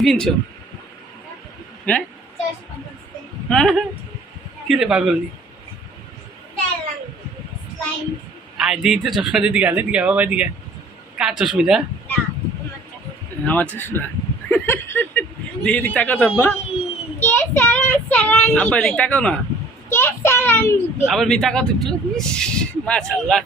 কিনছো? হ্যাঁ? পাগল নি? তো চশমা দিদি গেলে দিকে বাবা দিকে কার চশমিটা আমার চশমা। দিদি দিক তাকাও তো আব্বা। আব্বা দিক তাকাও না। আবার মি তাকাও তো একটু। মাশাল্লাহ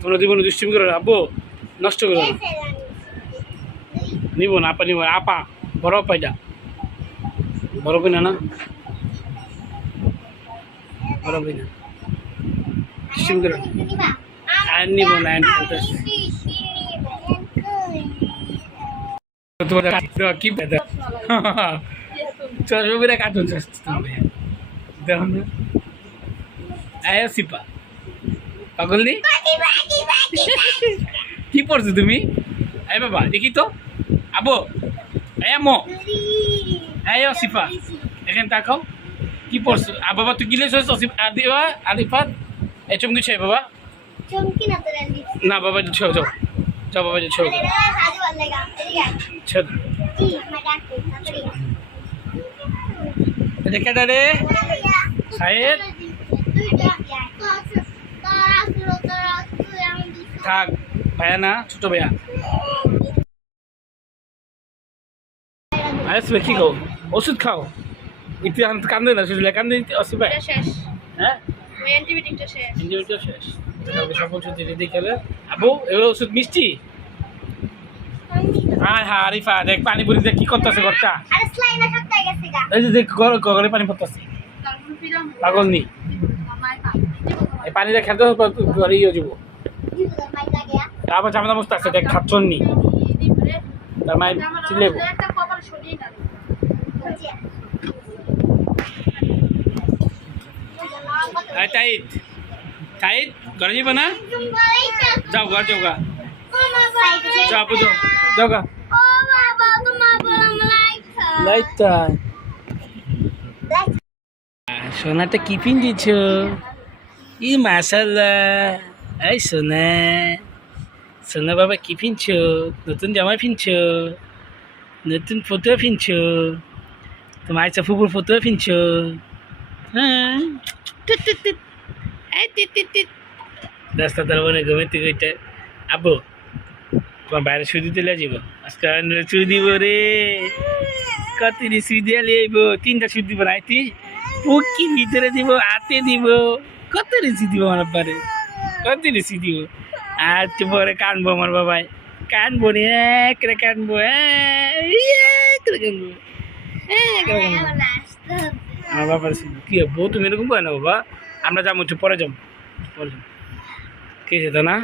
তোমরা দিব না দুষ্টিমি করো না, আব্বু নষ্ট করো না নিব না আপা নিব না। আপা বড় পাইটা বড় পাই না? বড় পাই না দুষ্টিমি করো না। আর নিব না বলতেছে। কি পেদা কার্টুন চশমা না। সিপা। পাগল নি কি পড়ছো তুমি? এ বাবা দেখি তো। আবো এই আম্মু। এই অসিফা এখানে তাকাও। কি পড়ছো? আ বাবা তুই গিলে শুনেছ অসিফ আদিবা এই চমকি ছে বাবা। না বাবা ছো ছো চ বাবা ছো ছো এটা রে সাহেব? থাক ভাইয়া না ছোট ভাইয়া। আসবে কি খাও ওষুধ খাও। ইতি কান্দে না শুধু কান্দে অসুখ ভাই শেষ। হ্যাঁ? অ্যান্টিবায়োটিকটা শেষ। ইঞ্জুরিটা শেষ। তবে সকল ওষুধ রেডি খেলে আবু এগুলো ওষুধ মিষ্টি? হ্যাঁ হ্যাঁ আরিফা দেখ পানি পুরি দেখ কি করতেছে ঘরটা? আরে স্লাইনা সবটা গেছে গা। এই যে দেখ ঘর পানি পড়তেছে। পাগল নি। এই পানিটা খেলতে হবে ঘরে ইয়ে যাব। মাই লাগে তারপর জামা মুস্ত আছে, দেখ খাচ্ছন নি? তার মায়ের চিলেবো টাইট টাইট ঘরে কি পিন্দিছ ই মাসাল্লাহ এই সোনা সোনা বাবা কি পিনছ? নতুন জামা পিনছ? নতুন ফটো পিনছ? তোমার আইসা ফুপুর ফটো পিনছ? হ্যাঁ। রাস্তা তার মানে ঘুমাইতে গইতে আব্বু তোমার বাইরে শুই দিতে যাব আজকে শুই দিব রে। কতটি সুই দিয়ে লিয়েব তিনটা সুই দিব না আইতি? পুকি ভিতরে দিব হাতে দিব। কত রেসি দিব আমার পারে রেসি দিব? আর পরে কানবো আমার বাবাই। কানবো রে এক করে কানবো এক করে কানবো। আমার বাবার কি বউ তুমি এরকম করে না বাবা? আমরা যাব একটু পরে যাব। পরে যাব কে যেত না?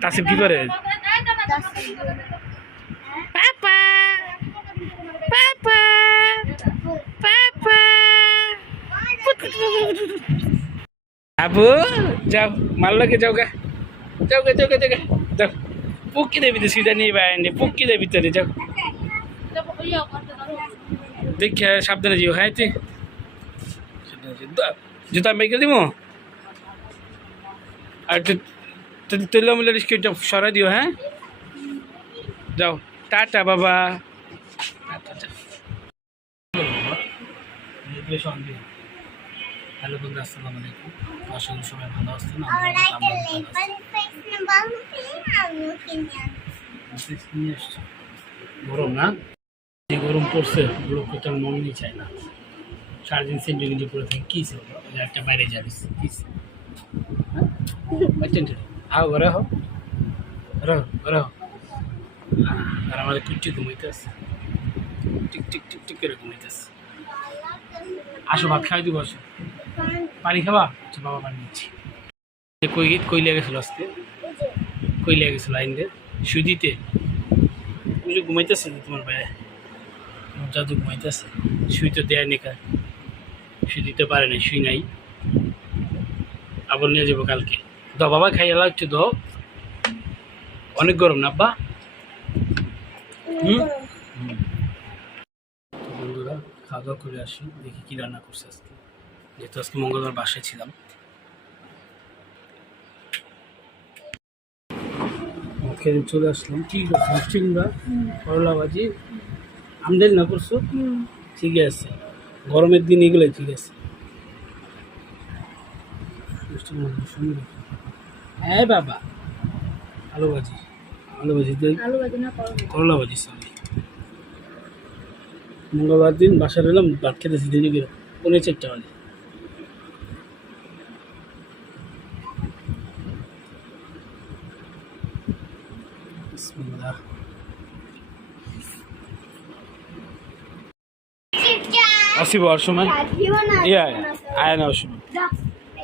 তাসিফ কি করে? পাপা! পাপা! পাপা! আবু, যাও মাল্লাকে যাও গা। যাও গা যাও গা যাও গা। যাও। পুকি দেবি তো সিধা নিয়ে বাইরে পুকি দেবি তো যাও। দেখে সাবধানে যাও হ্যাঁ তুই। জুতা মেকে দিব আর তেল মিলে রিস্কিটা সরাই দিও হ্যাঁ? যাও, টাটা, বাবা। হ্যালো বন্ধু আসসালামু আলাইকুম। আসলে সবাই ভালো আছেন। গরম না? যে গরম পড়ছে ওগুলো কোথাও মনই চায় না। সারাদিন সেন্টে গেঞ্জি পরে থাকি কী ছিল একটা বাইরে যাবিস কী হ্যাঁ? আও ঘরে হো ঘরে হো ঘরে হো আর আমাদের কুচি ঘুমাইতেছে টিক টিক টিক টিক করে ঘুমাইতেছে আসো ভাত খাই দিব আসো। পানি খাবা? আচ্ছা বাবা পানি দিচ্ছি। কই কই লেগেছিল আজকে? কই লেগেছিল লাইন দিয়ে সুদিতে যে ঘুমাইতেছে না তোমার ভাই জাদু ঘুমাইতেছে। শুই তো দেয় নিকা শুই দিতে পারে না শুই নাই। আবার নিয়ে যাব কালকে। দাও বাবা খাইয়া লাগছে দাও। অনেক গরম না আব্বা? হুম। তো বন্ধুরা খাওয়া দাওয়া করে আসি দেখি কী রান্না করছে আজকে। যেহেতু আজকে মঙ্গলবার বাসায় ছিলাম। খেয়ে চলে আসলাম। ঠিক আছে চিংড়া করলা ভাজি? আমদানি না করছ? ঠিক আছে। গরমের দিন এগুলোই ঠিক আছে। হ্যাঁ বাবা। আলু ভাজি। আলু ভাজি করলা ভাজি। সরি মঙ্গলবার দিন বাসা রইলাম ভাত খেতেছি দিনে গেলাম পনেরো চারটা বাজে। বিসমিল্লাহ আসিব আর সময়? ইয়া আয় না অসময়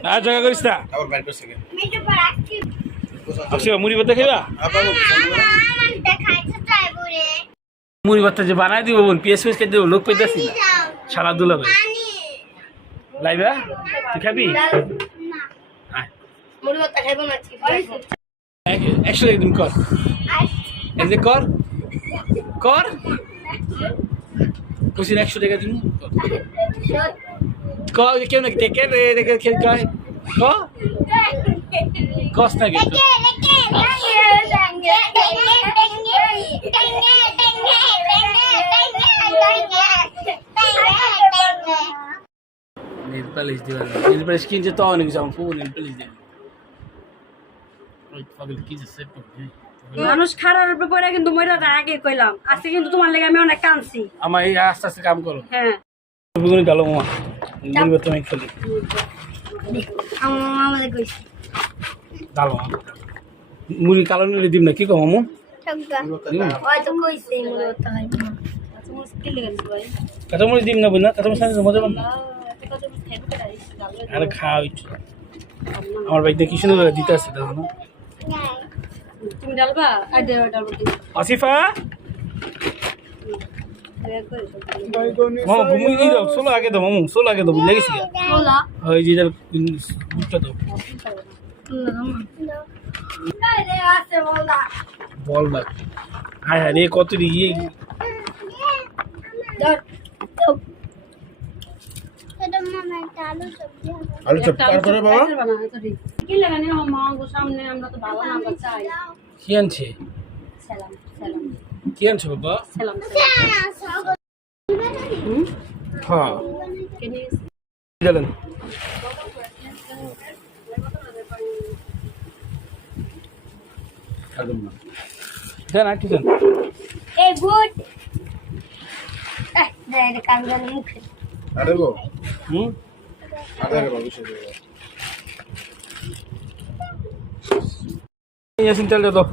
আর জায়গা করিস না। আবার বাইর করছে আসিব মুড়ি ভাত খাইবা? মুড়ি ভাতটা যে বানাই দিব বোন পিএস পিএস দেবো লোক পেতেছি সারা দুলা ভাই। লাইবা? তুই খাবি? মুড়ি ভাত খাইবো না এক- একশো কর। এই যে কর কর কুসিন একশো টাকা দিন ক কেউ নাকি টেকে রে রেখে খেল কয় ক কস না কিন্তু নেল পালিশ দিবা নেল পালিশ কিনছে তো অনেক কিছু আমার ফুবু নেল পালিশ দিবে ওই পাগল কি যে সেট করবে মানুষ খারাপ পরে কিন্তু মরে আগে কইলাম। আজকে কিন্তু তোমার লেগে আমি অনেক কাঁদছি। আমার এই আস্তে আস্তে কাম করো। হ্যাঁ। বুগুনি গালো মামা মুড়ি ভাত আমি খেলি। আমাদের কইছি। গালো মুড়ি কালো নিলে দিম না কি কম মামু আচ্ছা মুশকিল লেগেছে ভাই? কাঁচা মুড়ি দিম না বুঝ না কাঁচা মুড়ি মজা পান না। আরে খাওয়া আমার বাড়িতে কি সুন্দর দিতে আসছে দেখো না। তুমি ডালবা? আর ডালবা আসিফা? মামা ঘুমিয়ে দিয়ে দাও সোলো আগে দাও মামু সোলো আগে দাও বুঝলে ওই যে যার বুটটা দাও। বল না হায় হায় রে কত ইয়ে ধর এটা মামা একটা আলু চপ তারপরে বাবা? কি লাগানি মা গো সামনে আমরা তো ভালো নাম্বার চাই। কি আনছে? সালাম সালাম। কি আনছে বাবা? সালাম হ্যাঁ। কে নিয়ে দিলেন একদম না। দেন আর কি দেন। এই বুট। আরে গো। হুম? ইয়াসিন তেল দাও।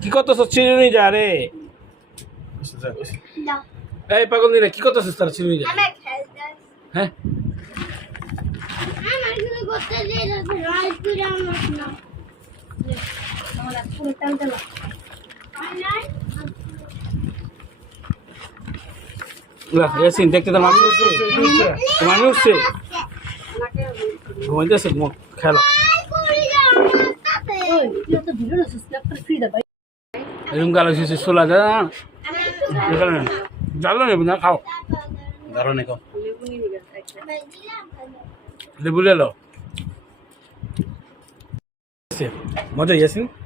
কি। করতেছ? চিরুনি যা রে। এই পাগল নিরা কি করতেছ তার? চিরুনি যা। হ্যাঁ? আমারগুলো করতে দিয়ে যাচ্ছে রাইস করে আমার না আমার পুরো টানতে না লা ইয়াসিন দেখতে তো মানুষ উঠছে মানুষ উঠছে ঘুমাইতেছে খেলো। এরকম গালো শেষে সোলা যা। জানো নেব না, খাও। জানো নে খাও। লেবু নিয়ে গেছে একটা লেবু লে লো মজা ইয়াসিন